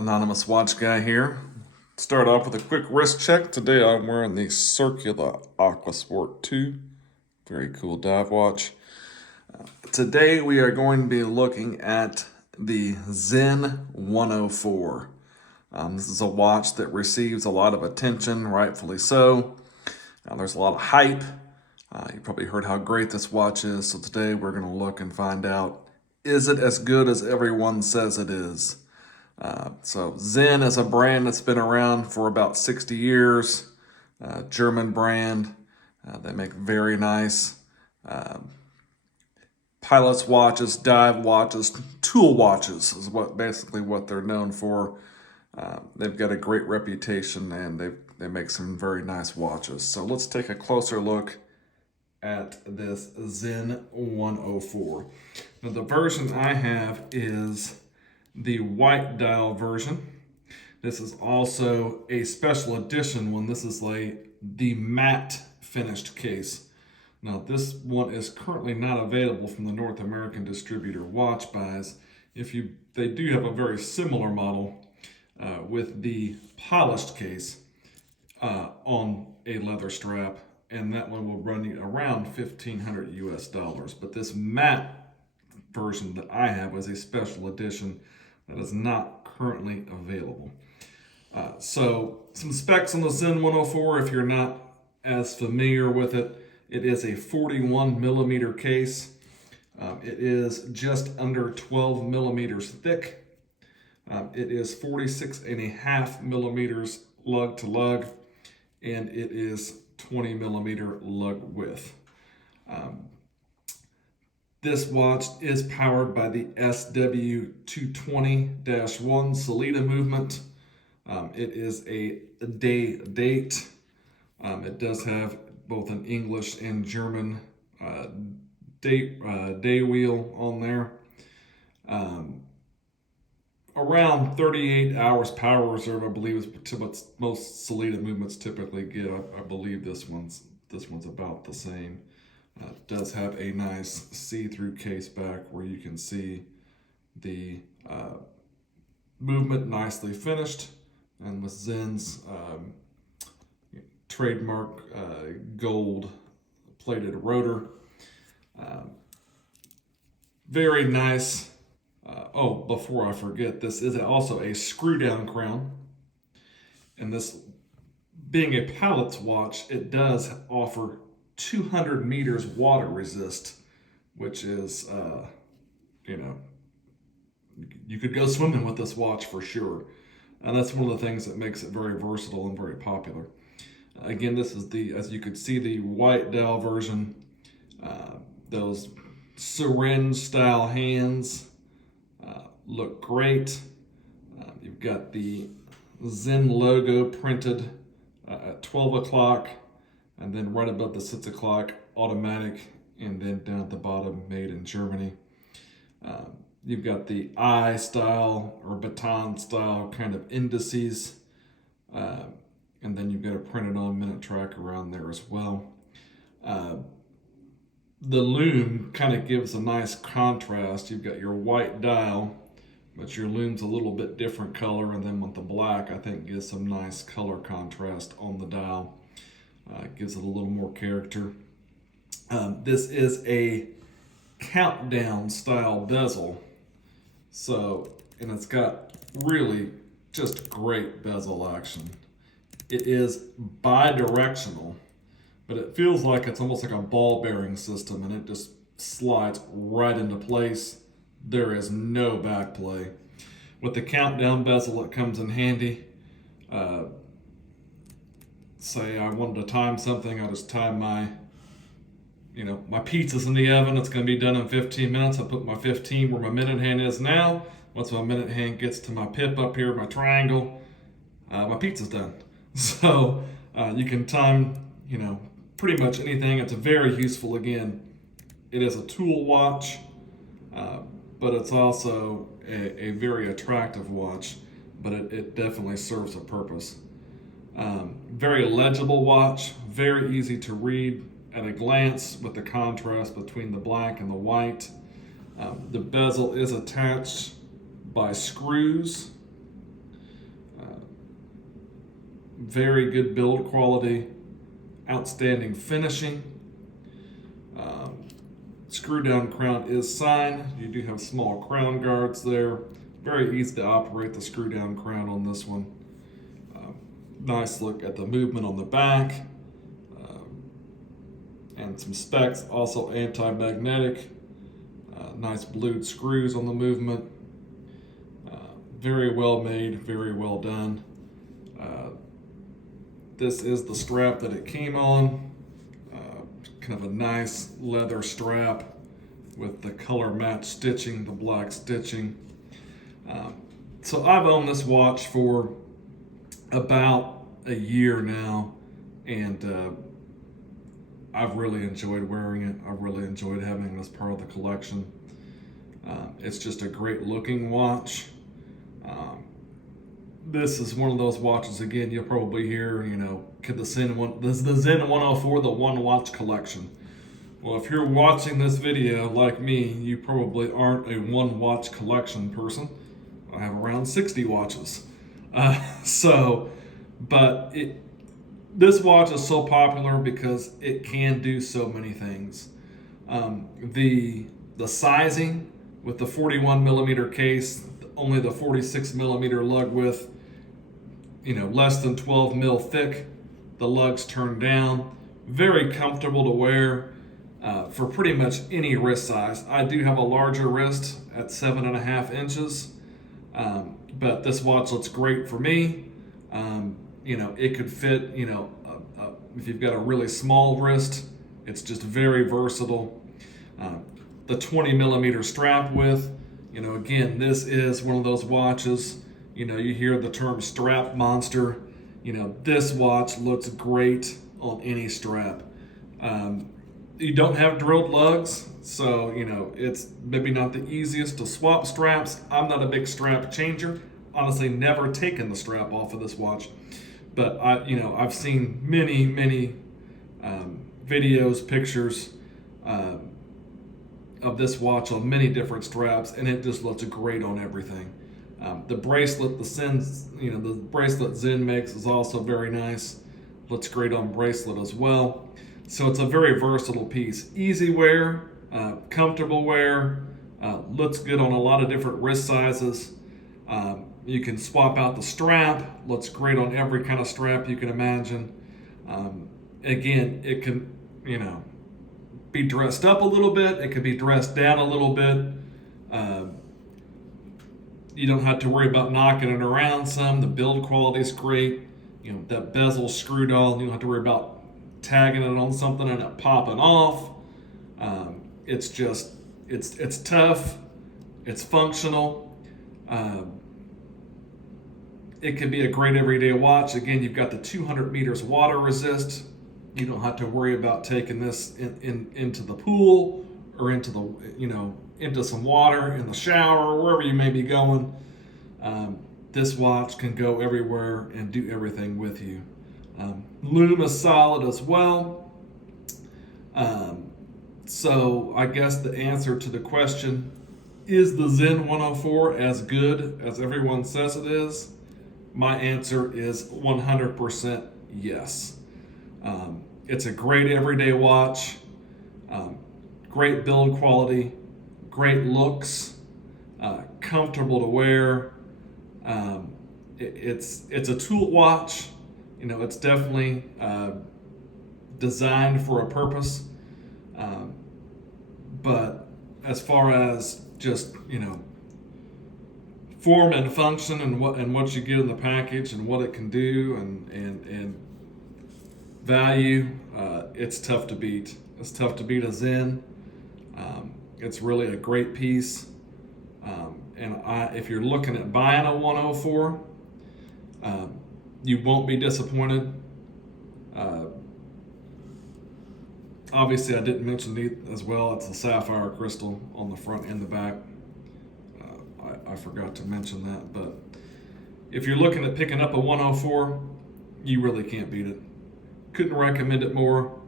Anonymous Watch Guy here. Start off with a quick wrist check. Today I'm wearing the Circular Aquasport 2. Very cool dive watch. Today we are going to be looking at the Sinn 104. This is a watch that receives a lot of attention, rightfully so. There's a lot of hype. You probably heard how great this watch is, so today we're going to look and find out, is it as good as everyone says it is? So Sinn is a brand that's been around for about 60 years, German brand. They make very nice pilot's watches, dive watches, tool watches is basically what they're known for. They've got a great reputation and they make some very nice watches. So let's take a closer look at this Sinn 104. Now the version I have is the white dial version. This is also a special edition one. This is the matte finished case. Now this one is currently not available from the North American distributor Watch Buys. They do have a very similar model with the polished case on a leather strap, and that one will run you around $1,500 US. But this matte version that I have was a special edition that is not currently available. So some specs on the Sinn 104, if you're not as familiar with it, it is a 41 millimeter case. It is just under 12 millimeters thick. It is 46.5 millimeters lug to lug, and it is 20 millimeter lug width. This watch is powered by the SW220-1 Sellita movement. It is a day date. It does have both an English and German day wheel on there. Around 38 hours power reserve, I believe, is what most Sellita movements typically get. I believe this one's about the same. It does have a nice see-through case back where you can see the movement nicely finished, and with Sinn's trademark gold plated rotor. Very nice. Before I forget, this is also a screw-down crown, and this being a pilot's watch, it does offer 200 meters water resist, which is, you could go swimming with this watch for sure. And that's one of the things that makes it very versatile and very popular. Again, this is as you could see, the white dial version. Those syringe style hands look great. You've got the Sinn logo printed at 12 o'clock, and then right above the 6 o'clock, automatic, and then down at the bottom, made in Germany. You've got the eye style or baton style kind of indices, and then you've got a printed on minute track around there as well. The lume kind of gives a nice contrast. You've got your white dial, but your lume's a little bit different color, and then with the black, I think gives some nice color contrast on the dial. Gives it a little more character. This is a countdown style bezel, and it's got really just great bezel action. It is bi-directional, but it feels like it's almost like a ball bearing system, and it just slides right into place. There is no back play. With the countdown bezel, it comes in handy. Say I wanted to time something, I just time my pizza's in the oven. It's going to be done in 15 minutes. I put my 15 where my minute hand is now. Once my minute hand gets to my pip up here, my triangle, my pizza's done. So you can time, pretty much anything. It's very useful. Again, it is a tool watch, but it's also a very attractive watch, but it definitely serves a purpose. Very legible watch, very easy to read at a glance with the contrast between the black and the white. The bezel is attached by screws very good build quality, outstanding finishing. Screw down crown is Sinn. You do have small crown guards there. Very easy to operate the screw down crown on this one. Nice look at the movement on the back. And some specs, also anti-magnetic. Nice blued screws on the movement. Very well made, very well done. This is the strap that it came on. Kind of a nice leather strap with the color match stitching, the black stitching. So I've owned this watch for about a year now, and I've really enjoyed wearing it. I've really enjoyed having it as part of the collection. It's just a great looking watch. This is one of those watches, again, you'll probably hear, could the Sinn 104, the one watch collection. Well, if you're watching this video like me, you probably aren't a one watch collection person. I have around 60 watches. This watch is so popular because it can do so many things. The sizing with the 41 millimeter case, only the 46 millimeter lug width, less than 12 mil thick. The lugs turn down. Very comfortable to wear for pretty much any wrist size. I do have a larger wrist at 7.5 inches, but this watch looks great for me. It could fit, if you've got a really small wrist, it's just very versatile. The 20 millimeter strap width, again, this is one of those watches, you hear the term strap monster. This watch looks great on any strap. You don't have drilled lugs, so, it's maybe not the easiest to swap straps. I'm not a big strap changer. Honestly, never taken the strap off of this watch. But I've seen many videos, pictures of this watch on many different straps, and it just looks great on everything. The bracelet, the bracelet Sinn makes is also very nice. Looks great on bracelet as well. So it's a very versatile piece. Easy wear, comfortable wear, looks good on a lot of different wrist sizes. You can swap out the strap. Looks great on every kind of strap you can imagine. Again, it can, be dressed up a little bit. It could be dressed down a little bit. You don't have to worry about knocking it around some. The build quality is great. That bezel screwed on. You don't have to worry about tagging it on something and it popping off. It's tough. It's functional. It can be a great everyday watch. Again, you've got the 200 meters water resist. You don't have to worry about taking this into the pool or into some water in the shower, wherever you may be going. This watch can go everywhere and do everything with you. Loom is solid as well. So I guess the answer to the question, is the Sinn 104 as good as everyone says it is? My answer is 100% yes. It's a great everyday watch, great build quality, great looks, comfortable to wear. It's a tool watch. It's definitely designed for a purpose. But as far as just form and function and what you get in the package and what it can do and value, it's tough to beat. It's tough to beat a Sinn. It's really a great piece. And if you're looking at buying a 104, you won't be disappointed. Obviously, I didn't mention it as well. It's a sapphire crystal on the front and the back. I forgot to mention that. But if you're looking at picking up a 104, you really can't beat it. Couldn't recommend it more.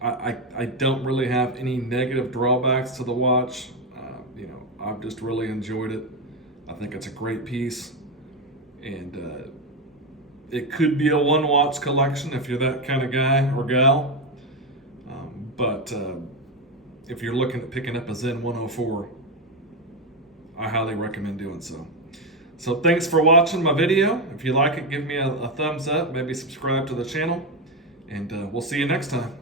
I don't really have any negative drawbacks to the watch. I've just really enjoyed it. I think it's a great piece. And It could be a one watch collection if you're that kind of guy or gal. But if you're looking at picking up a Sinn 104, I highly recommend doing so. So thanks for watching my video. If you like it, give me a thumbs up, maybe subscribe to the channel, and we'll see you next time.